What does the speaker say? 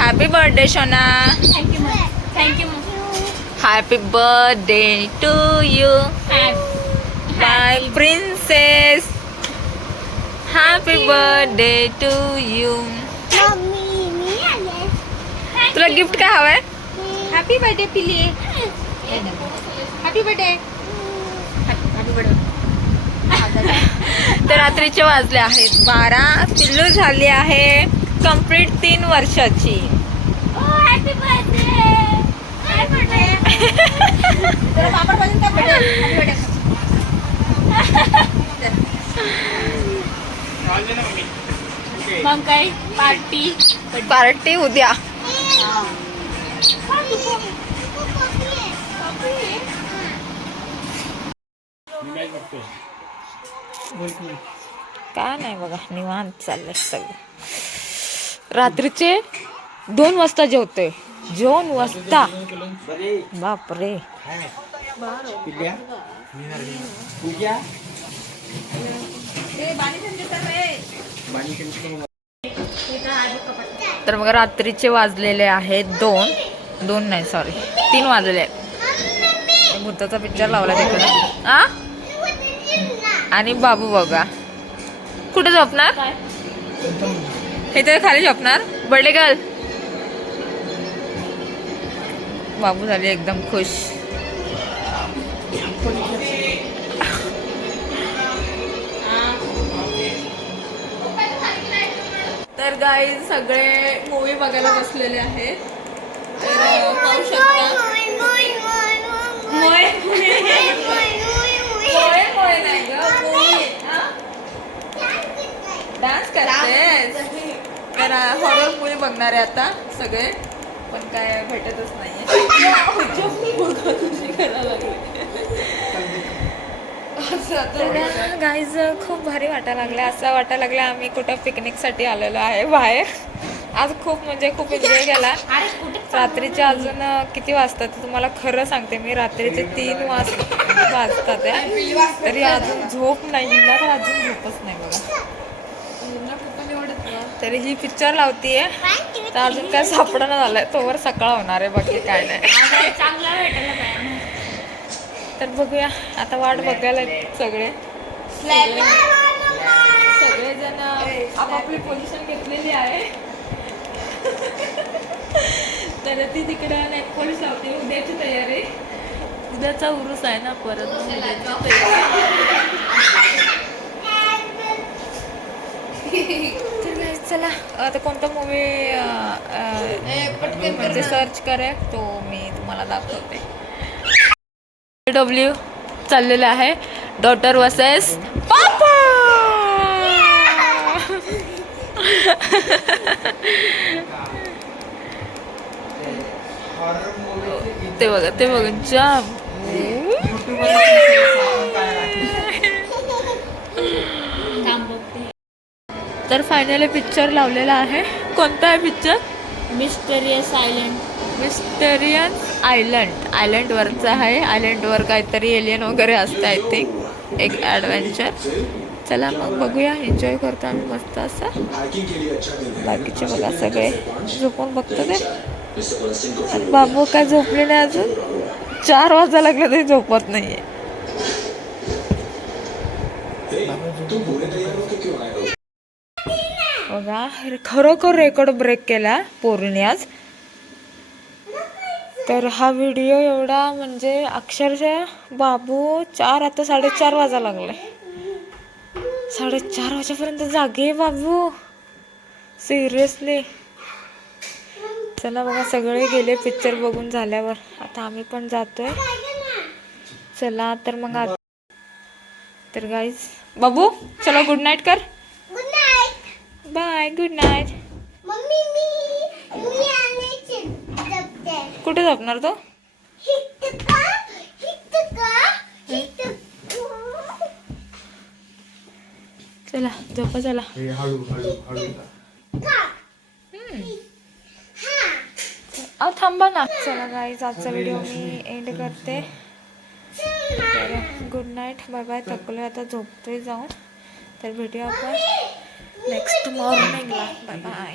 Happy birthday Sona. Thank you ma'am. Thank you happy birthday to you my princess. Happy birthday to you. तुला gift काय हवंय? Happy birthday पिली. Happy birthday. Happy birthday. तर रात्रीचे वाजले आहेत 12. पिल्लू झाली आहे कंप्लीट 3 वर्षाची. Happy birthday. Happy birthday. पापड वाजून काय बर्थडे. Happy birthday. मग काय पार्टी उद्या. काय नाही बघा, निवांत चाललंय सगळं. रात्रीचे 2 वाजता जेवतोय. 2 वाजता. बापरे. तर मग रात्रीचे वाजलेले आहेत 2 नाही सॉरी 3 वाजले आहेत. भूताचा पिक्चर लावला तिकडे आणि बाबू बघा कुठे झोपणार. हे तर खाली झोपणार. Birthday girl. बाबू झाली एकदम खुश. तर गाईज सगळे मूवी बघायला बसलेले आहेत. तर पाहू शकता. डान्स करतेस. तर हॉरर मूवी बघणार आहे आता सगळे, पण काय भेटतच नाहीये. गाईज खूप भारी वाटायला लागलं. असं वाटायला लागलं आम्ही कुठं पिकनिकसाठी आलेलो आहे बाहेर. आज खूप म्हणजे खूप एन्जॉय केला. रात्रीचे अजून किती वाजतात तुम्हाला खरं सांगते मी. रात्रीचे 3 वाजतात तरी अजून झोप नाही ना. तर अजून झोपच नाही बघा. तरी ही पिक्चर लावतीये तर अजून काय सापडणं झालंय. तोवर सकाळ होणार आहे बाकी काय नाही. तर बघूया आता. वाट बघायला सगळे सगळेजण आपापली पोझिशन घेतलेली आहे. तर ती तिकडे नेट पोलीस लावते. उद्याची तयारी. उद्याचा उरूस आहे ना परत. चला आता कोणता मूवी म्हणजे सर्च करेल तो मी तुम्हाला दाखवते. डब्ल्यू चाललेलं आहे. डॉटर वर्सेस पापा. ते बघा जाम. तर फायनली पिक्चर लावलेला आहे. कोणता आहे पिक्चर? मिस्टरियस आयलंड. मिस्टरियस आयलंड वरचा आहे. आयलंडवर काहीतरी एलियन वगैरे असतं आय थिंक. एक ॲडव्हेंचर. चला मग बघूया. एन्जॉय करतो आम्ही मस्त असं. बाकीचे बघा सगळे झोपून बघतो ते. आणि बाबू काय झोपले नाही अजून. 4 वाजायला लागले तरी झोपत नाहीये. बघा खरोखर रेकॉर्ड ब्रेक केला पोरीने आज. तर हा व्हिडिओ एवढा म्हणजे अक्षरशः बाबू 4 आता 4:30 वाजायला लागले. 4:30 वाजेपर्यंत जागे आहे बाबू. सिरियसली. चला बघा सगळे गेले पिक्चर बघून झाल्यावर. आता आम्ही पण जातोय. चला तर मग तर गाईज बाबू चलो गुड नाईट कर. Bye good night. कुठे झोपणार तो? चला झोपा चला. थांबा ना. चला गाईज आजचा व्हिडिओ मी एंड करते. तर गुड नाईट बाय बाय. थकलोय आता झोपतोय जाऊन. तर भेटूया आपण नेक्स्ट मॉर्निंगला. Bye bye.